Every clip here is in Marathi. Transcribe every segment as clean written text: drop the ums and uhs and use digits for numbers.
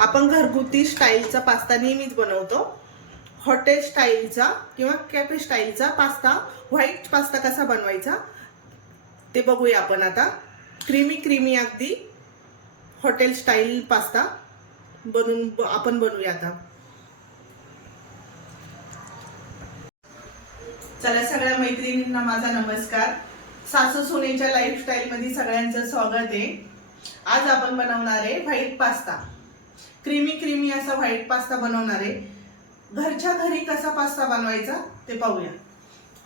आपण घरगुती स्टाईलचा पास्ता नेहमीच बनवतो. हॉटेल स्टाईलचा किंवा कॅफे स्टाईलचा पास्ता, व्हाईट पास्ता कसा बनवायचा ते बघूया आपण आता. क्रीमी क्रीमी अगदी हॉटेल स्टाईल पास्ता आपण बनवूया आता. चला, सगळ्या मैत्रिणींना माझा नमस्कार. सासू सुनेच्या लाईफस्टाईल मध्ये सगळ्यांचं स्वागत आहे. आज आपण बनवणार आहे व्हाईट पास्ता. क्रीमी क्रीमी असा व्हाईट पास्ता बनवणार आहे. घरच्या घरी कसा पास्ता बनवायचा ते पाहूया.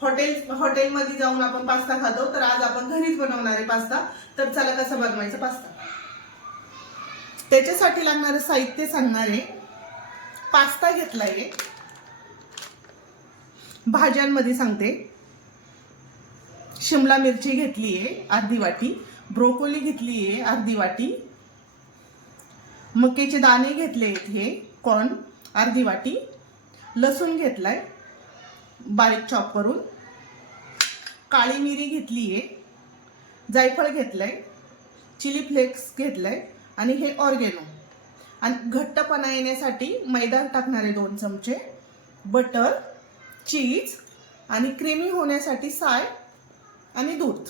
हॉटेलमध्ये जाऊन आपण पास्ता खातो, तर आज आपण घरीच बनवणार आहे पास्ता. तर चला, कसा बनवायचा पास्ता. त्याच्यासाठी लागणारे साहित्य सांगणार आहे. पास्ता घेतलाय, भाज्यांमध्ये सांगते. शिमला मिरची घेतली आहे अर्धी वाटी, ब्रोकोली घेतली आहे अर्धी वाटी, मक्याचे दाणे घेतले आहेत हे कॉर्न अर्धी वाटी, लसूण घेतलाय बारीक चॉप करून, काळी मिरी घेतली आहे, जायफळ घेतलंय, चिली फ्लेक्स घेतलंय आणि हे ऑर्गेनो. आणि घट्टपणा येण्यासाठी मैदा टाकणारे 2 चमचे, बटर, चीज आणि क्रीमी होण्यासाठी साय आणि दूध.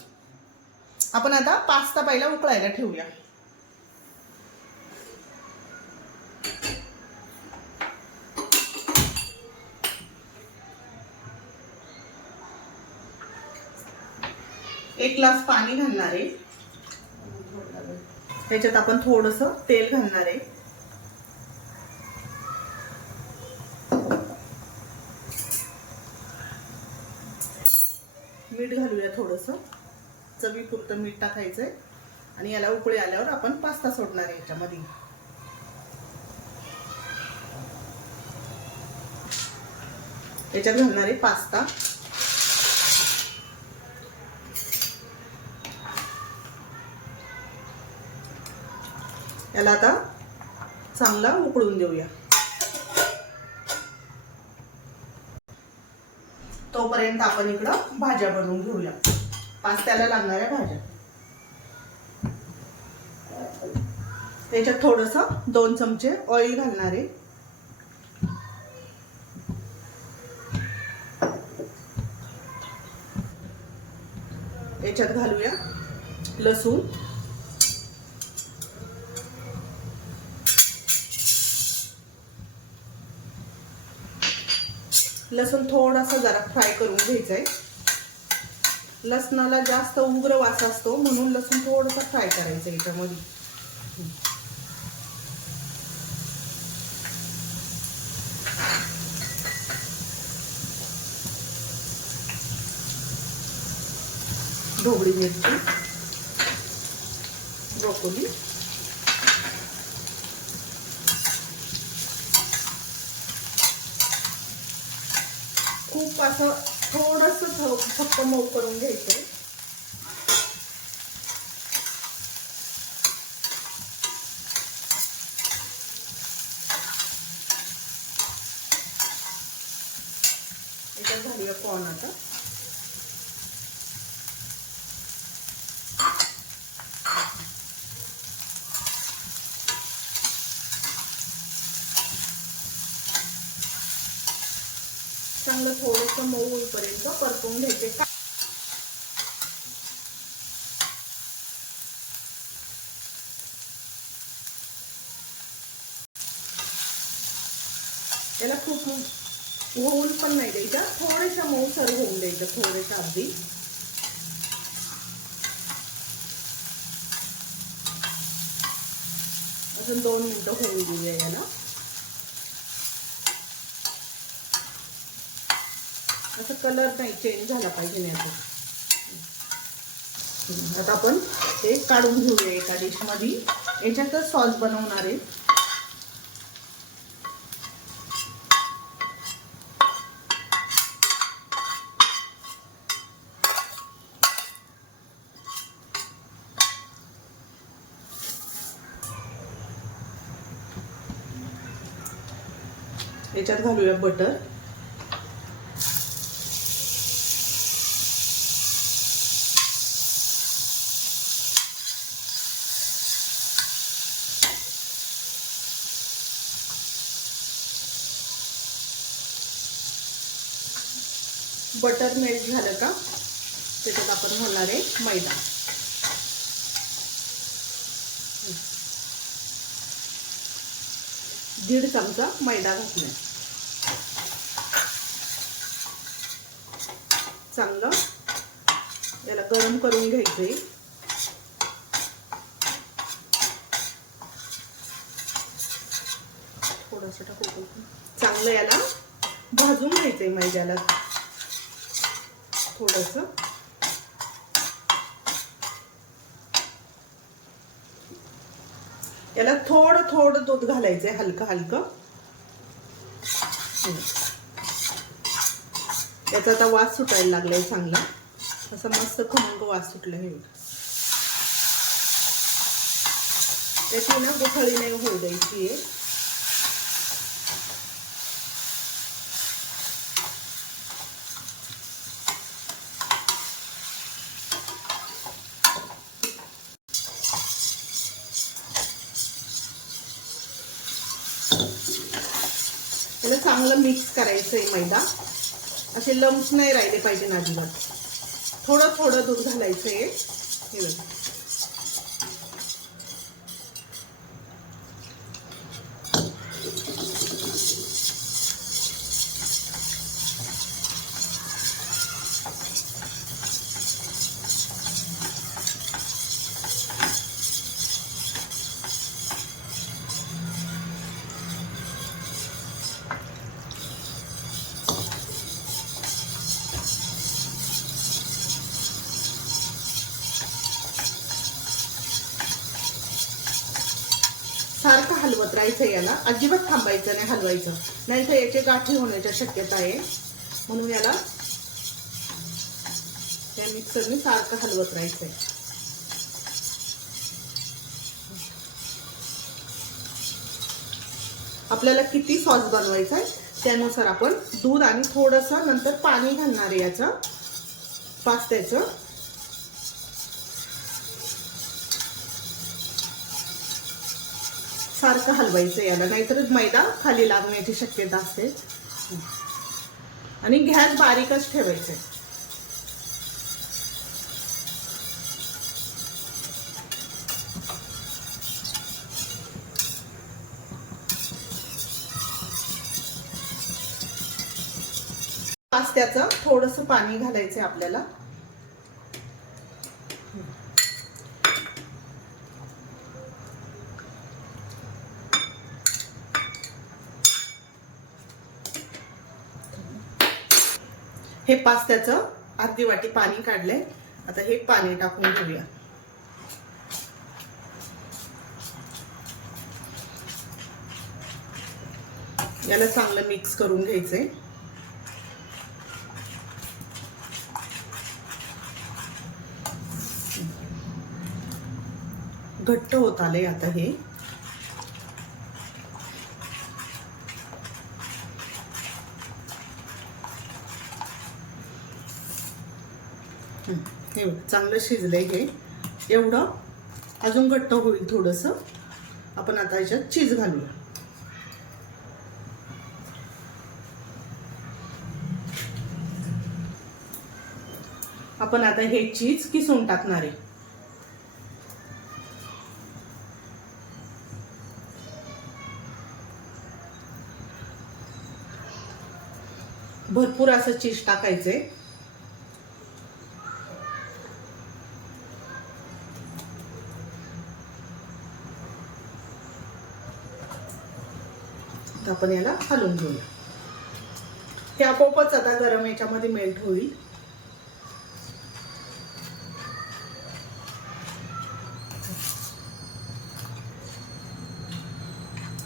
आपण आता पास्ता पहिला उकळायला ठेवूया. एक ग्लास पाणी घालणार आहे. त्याच्यात आपण थोडंसं तेल घालणार आहे. मीठ घालूया थोडंसं, चवीपुरतं मीठ टाकायचंय. आणि याला उकळी आल्यावर आपण पास्ता सोडणार आहे याच्यामध्ये. याच्यात घालणार आहे पास्ता. याला आता चांगला उकळून देऊया. तोपर्यंत आपण इकडं भाज्या बनवून घेऊया. पास्त्याला लागणाऱ्या भाज्या. त्याच्यात थोडंसं 2 चमचे ऑइल घालणार आहे. याच्यात घालूया लसूण, लसूण थोडासा जरा फ्राय करून घ्यायचंय. लसणाला जास्त उग्र वास असतो, म्हणून लसूण थोडंसं फ्राय करायचं याच्यामध्ये. ढोबळी मिरची, ब्रोकोली, खूप असं थोडंसं फक्त मऊ करून घ्यायचंय. याच्यात घालूया कॉर्न आता. चांगलं थोडंसं मऊ होईपर्यंत परतून घ्यायचे. याला खूप होऊन पण नाही द्यायचा, थोड्याशा मऊसर होऊन द्यायचं, थोड्याशा अगदी. अजून 2 मिनिटं होऊन देऊया याला. असं कलर नाही चेंज झाला पाहिजे नाही. आता आपण ते काढून घेऊया एका डिश मध्ये. याच्यातच सॉस बनवणार आहे. याच्यात घालूया बटर, बटर मेल्ट झालं का त्याच्यात आपण घालणार आहे मैदा. दीड चमचा मैदा घातला. चांगलं याला गरम करून घ्यायचंय. थोडंसं टाकू. चांगलं याला भाजून घ्यायचंय मैद्याला. थोडंसं याला थोडं थोडं दूध घालायचंय, हलकं हलकं. याचा आता वास सुटायला लागलाय चांगला. असं मस्त खमंग वास सुटला. हे त्याची ना गुठळी नाही होऊ द्यायची आहे. त्याला चांगलं मिक्स करायचं आहे मैदा. असे लम्स नाही राहिले पाहिजे अजिबात. थोडं थोडं दूध घालायचं आहे. हे बघा सारखं हलवत राहायचं. याला अजिबात थांबायचं नाही, हलवायचं नाही तर याचे गाठी होण्याची शक्यता आहे. म्हणून याला त्या मिक्सरने सारखं हलवत राहायचंय. आपल्याला किती सॉस बनवायचा आहे त्यानुसार आपण दूध आणि थोडंसं नंतर पाणी घालणार आहे याचं पास्त्याचं. सारखं हलवायचं याला, नाहीतर मैदा खाली लागण्याची शक्यता असते. आणि गॅस बारीकच ठेवायचं. पास्त्याचं थोडंसं पाणी घालायचंय आपल्याला. हे पास्त्याचं अर्धी वाटी पाणी काढलंय. आता हे पाणी टाकून घेऊया. याला चांगलं मिक्स करून घ्यायचंय. घट्ट होत आले आता हे. हे चांगलं शिजलंय. हे एवढं अजून घट्ट होईल थोडंसं. आपण आता याच्यात चीज घालूया. आपण आता हे चीज किसून टाकणार आहे. भरपूर असं चीज टाकायचंय. आपण याला हलवून घेऊया. हे आपोआपच आता गरम याच्यामध्ये मेल्ट होईल.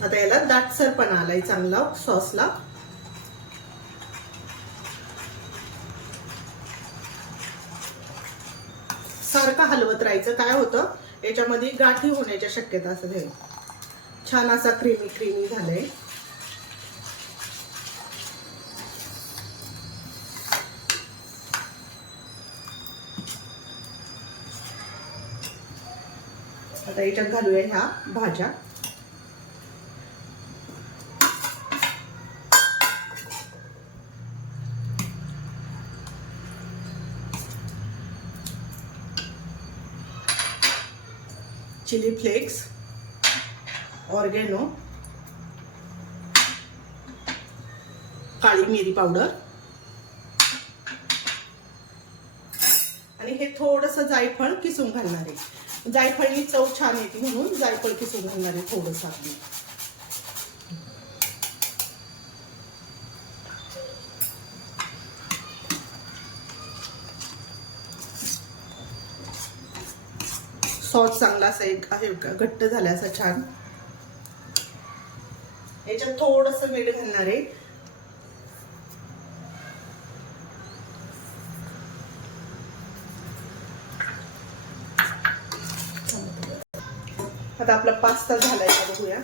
आता याला दाटसरपणा आलाय चांगला सॉसला. सारखं हलवत राहायचं. काय होतं याच्यामध्ये गाठी होण्याच्या शक्यता असते. छान असा क्रीमी क्रीमी झालाय. आता याच्यात घालूया ह्या भाज्या. चिली फ्लेक्स, ऑर्गेनो, काळी मिरी पावडर आणि हे थोडंसं जायफळ किसून घालणार आहे. जायफळनी चव छान येते म्हणून जायफळ किसून घालणार आहे थोडंसं आपली. सॉस चांगला असा एक आहे का घट्ट झाला असा छान. याच्यात थोडंसं मीठ घालणार आहे. आता आपला पास्ता झालाय का बघूया.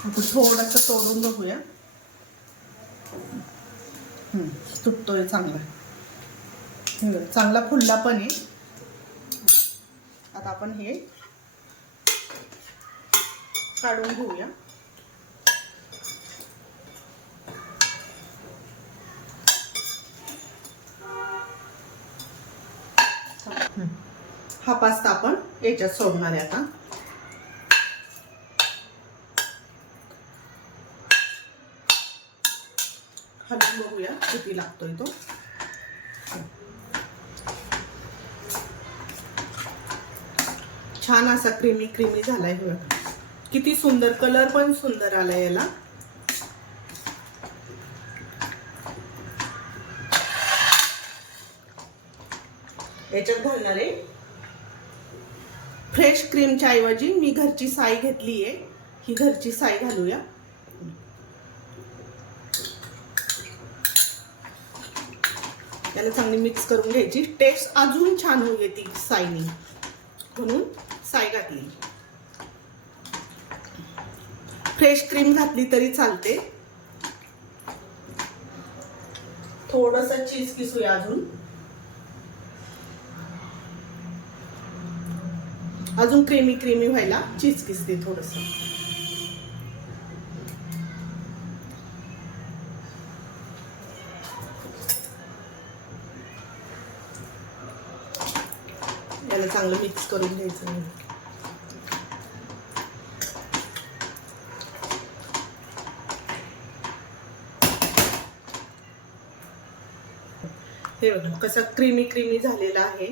आता थोडंसं तोडून बघूया. तुटतोय चांगला, चांगला फुलला पण आहे. आता आपण हे काढून घेऊया. हा पास्ता आपण याच्यात सोडणार आहे. आता हलवून बघूया किती लागतोय तो. छान असा क्रीमी क्रीमी झालाय. किती सुंदर कलर पण सुंदर आलाय याला. याच्यात घालणार आहे फ्रेश क्रीमच्या ऐवजी मी घरची साई घेतली आहे. ही घरची साई घालूया. याला चांगली मिक्स करून घ्यायची. टेस्ट अजून छान होईल ती साईनी, म्हणून साई घातली. फ्रेश क्रीम घातली तरी चालते. थोडंसं चीज किसूया अजून क्रीमी क्रीमी व्हायला चीज किसते थोडंसं. याला चांगलं मिक्स करून घ्यायचं. हे बघा कसं क्रीमी क्रीमी झालेला आहे.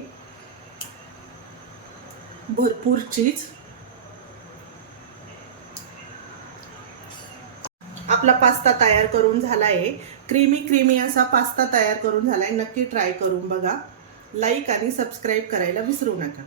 भरपूर चीज. आपला पास्ता तयार करून झालाय. क्रीमी क्रीमी असा पास्ता तयार करून झालाय. नक्की ट्राय करून बघा. लाईक आणि सबस्क्राईब करायला विसरू नका.